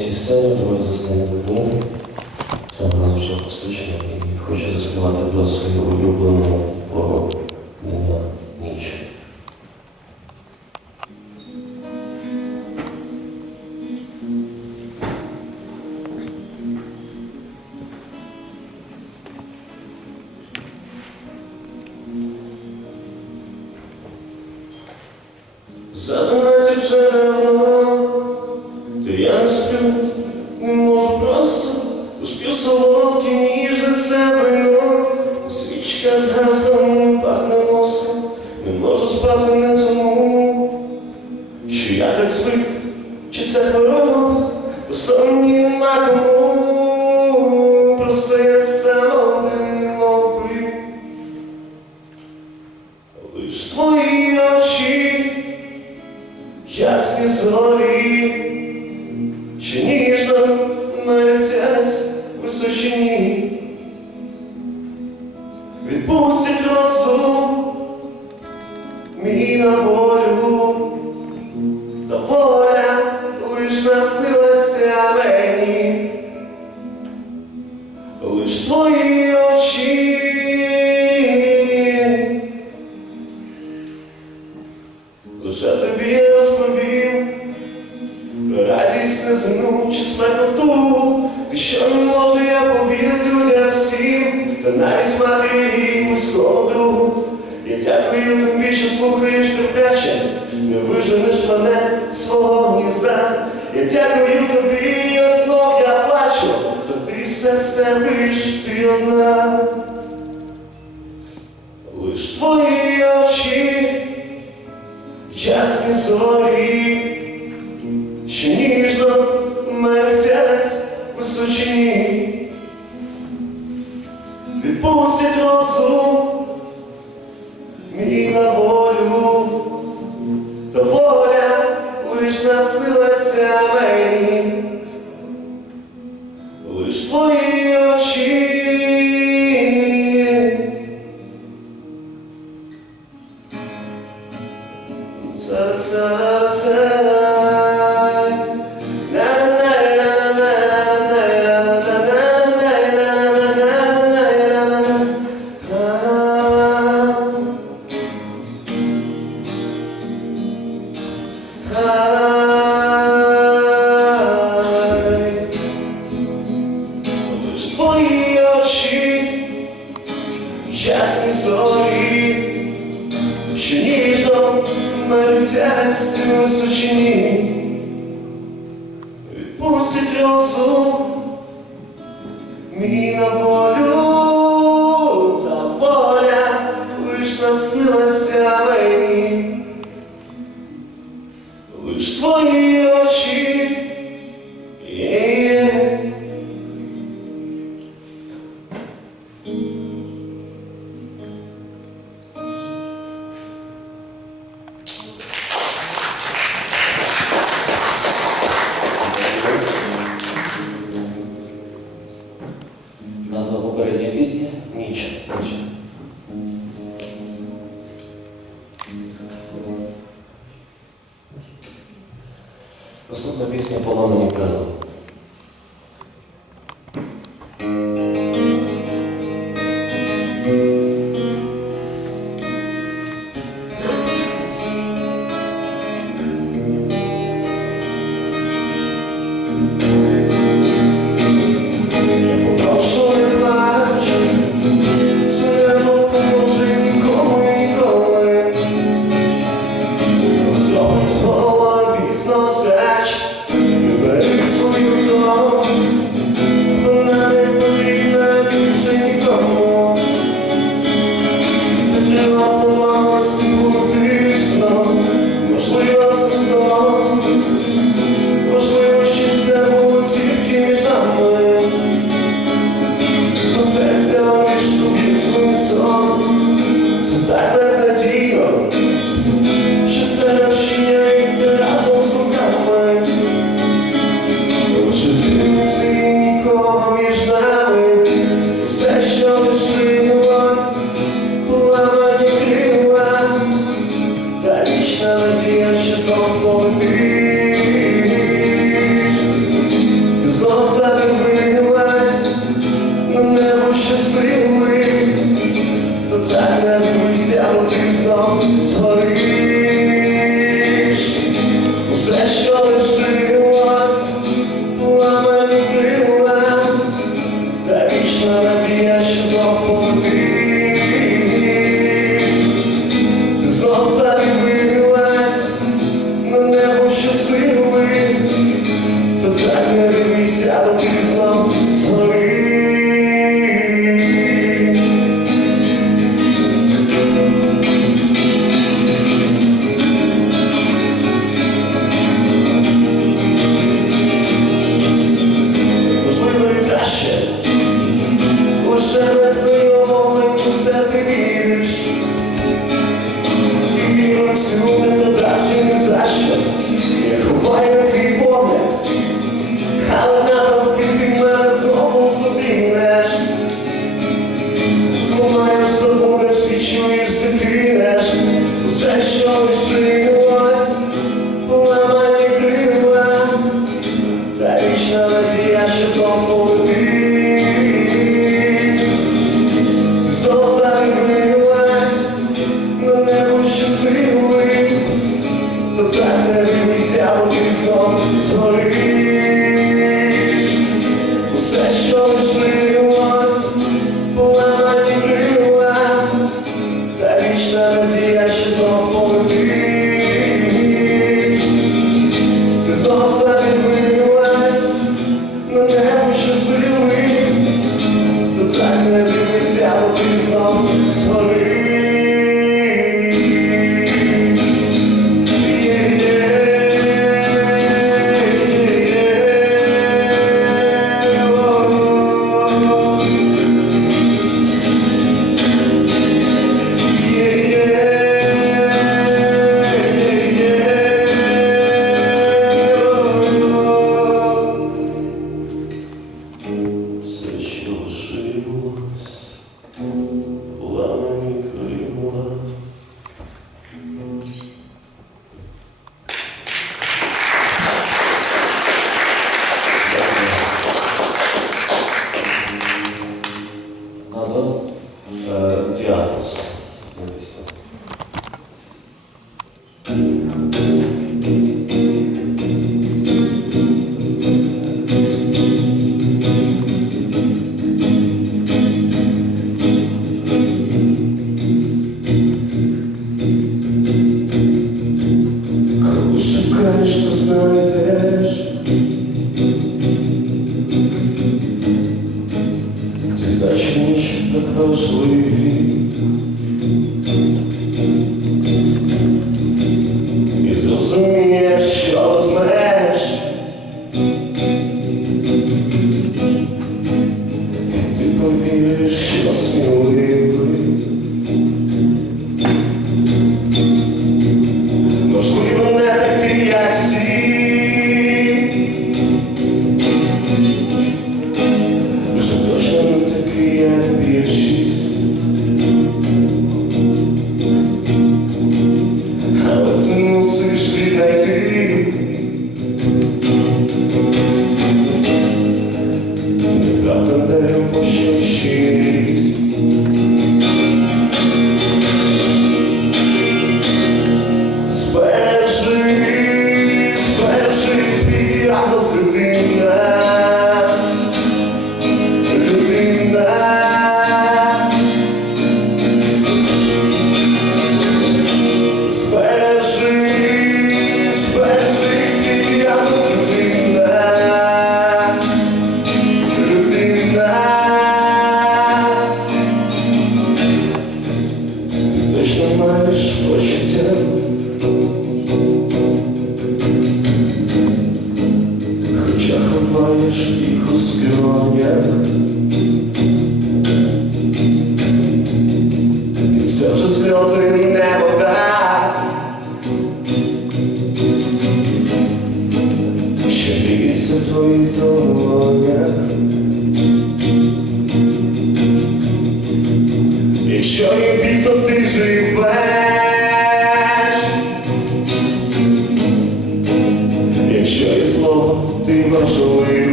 цій сцені, двоє застанемо тому. Цього разу вже акустично і хочу заспівати до свою улюблену пору дня ніч. серці зорі, ще ніжно мерехтять височині, відпустять розум. Sorry, she needs sensori și nici domnul mărteați să nu sucini. Pus-te-te-o sub mină voluntă.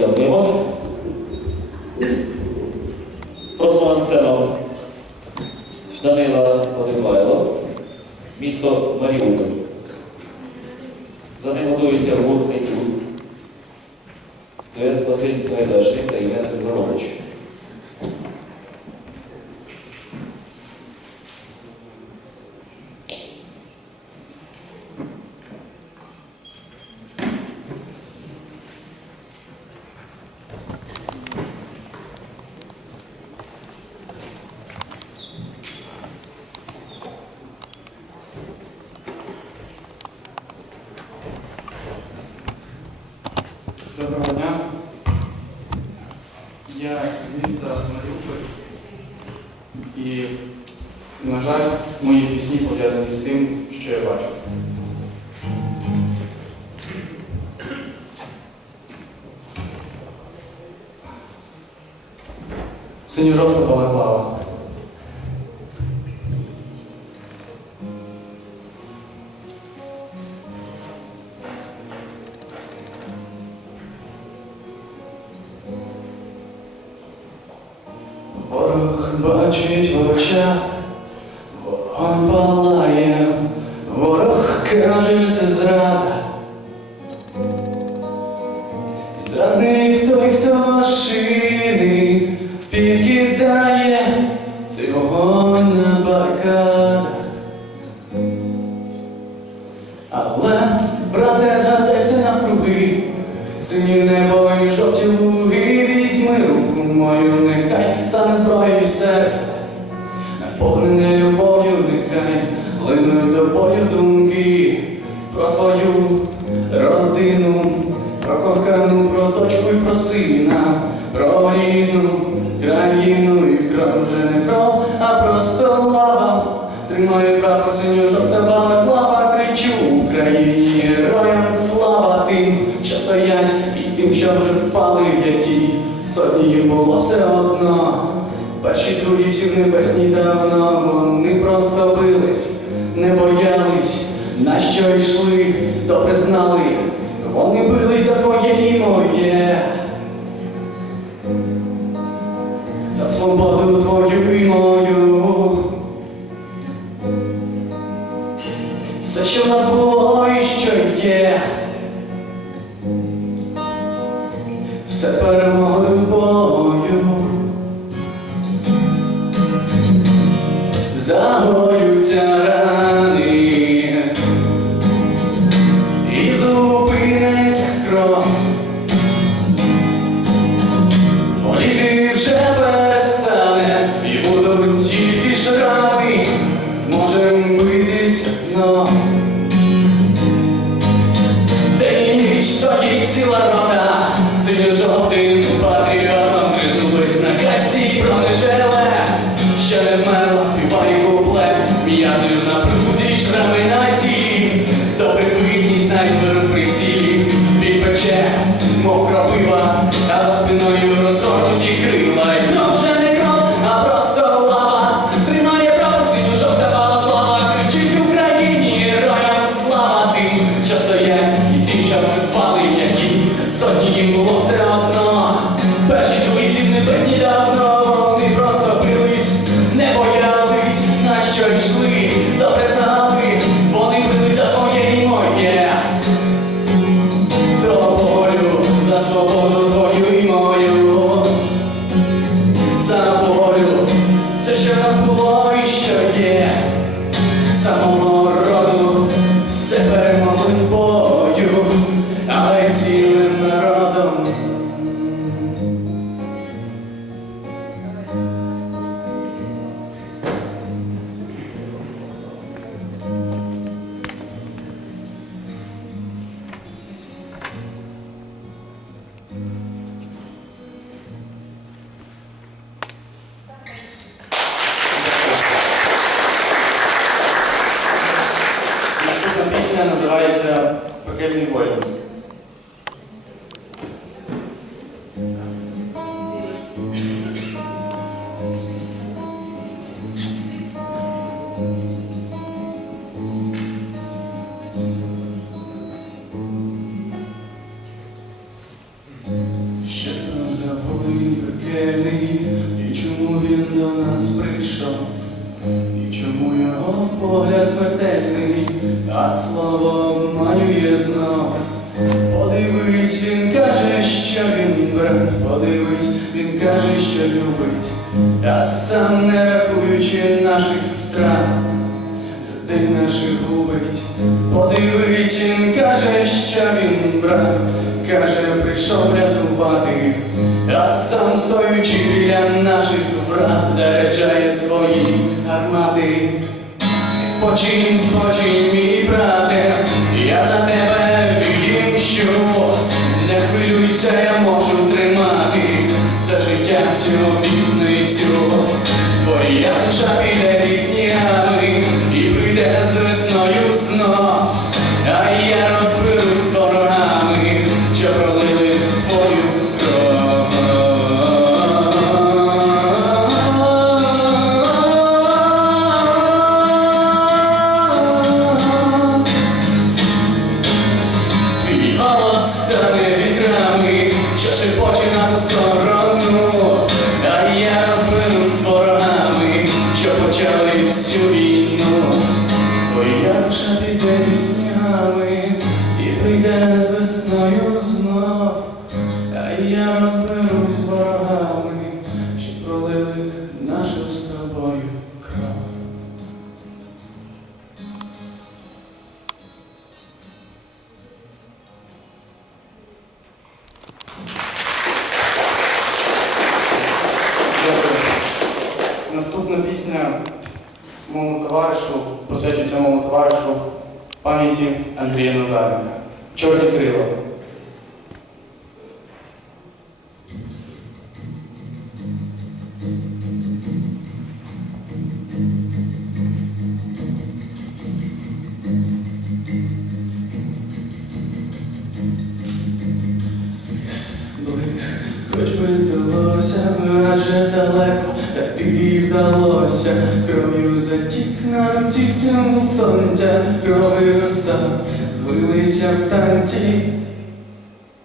Дякуємо. Просимо на сцену Данила Одивайло, місто Маріуполь. синьо-жовта балаклава. Огнене любов'ю нехай линуть тобою думки про твою родину, про кохану, про дочку і про сина, про рідну країну і кров вже не кров, а просто лава. тримаю прапор синьо жовта балаклава, кричу Україні героям слава тим, що стоять, і тим, що вже впали, в якій сотні їм було все одно духівців небесні давно вони просто бились, не боялись, на що йшли, добре знали. Вони бились за твоє і моє, за свободу твою і мою. Все, що в нас було і що є. Все перемогли в Богу. називається пакетний воїн. вечіря наших брат заряджає свої гармати. Спочинь, спочинь, мій брате, я за тебе. перестаю знав, я розберу. східному сонця крові роса звилися в танці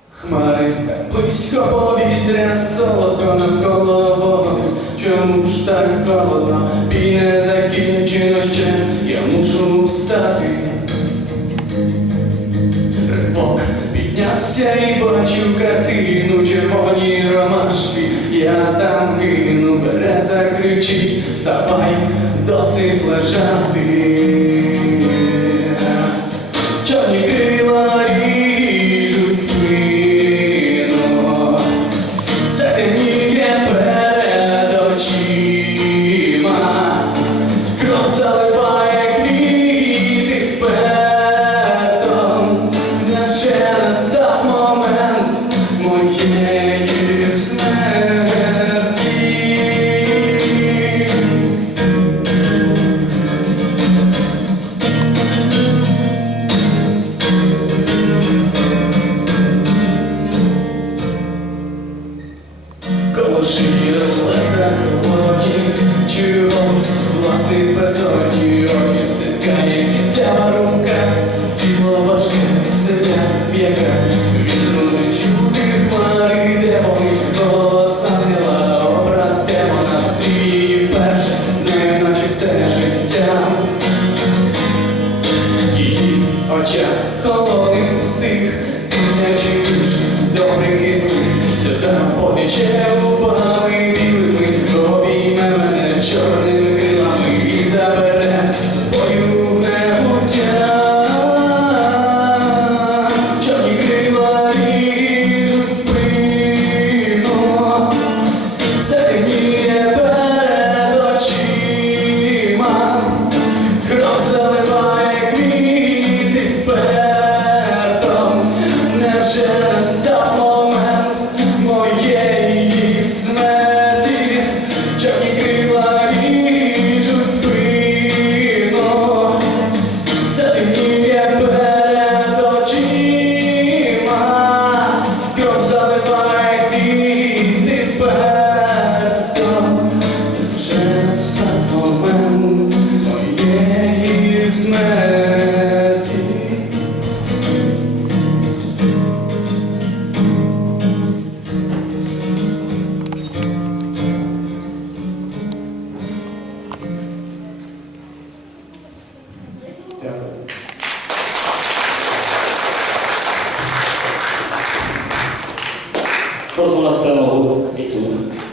хмари близько повітря солодко навколо воду. Чому ж так холодно? Бій не закінчено ще, я мушу встати. Рибок піднявся і бачу картину, червоні ромашки, я там кину, береза кричить, вставай, досить лежати. Transformação e tudo.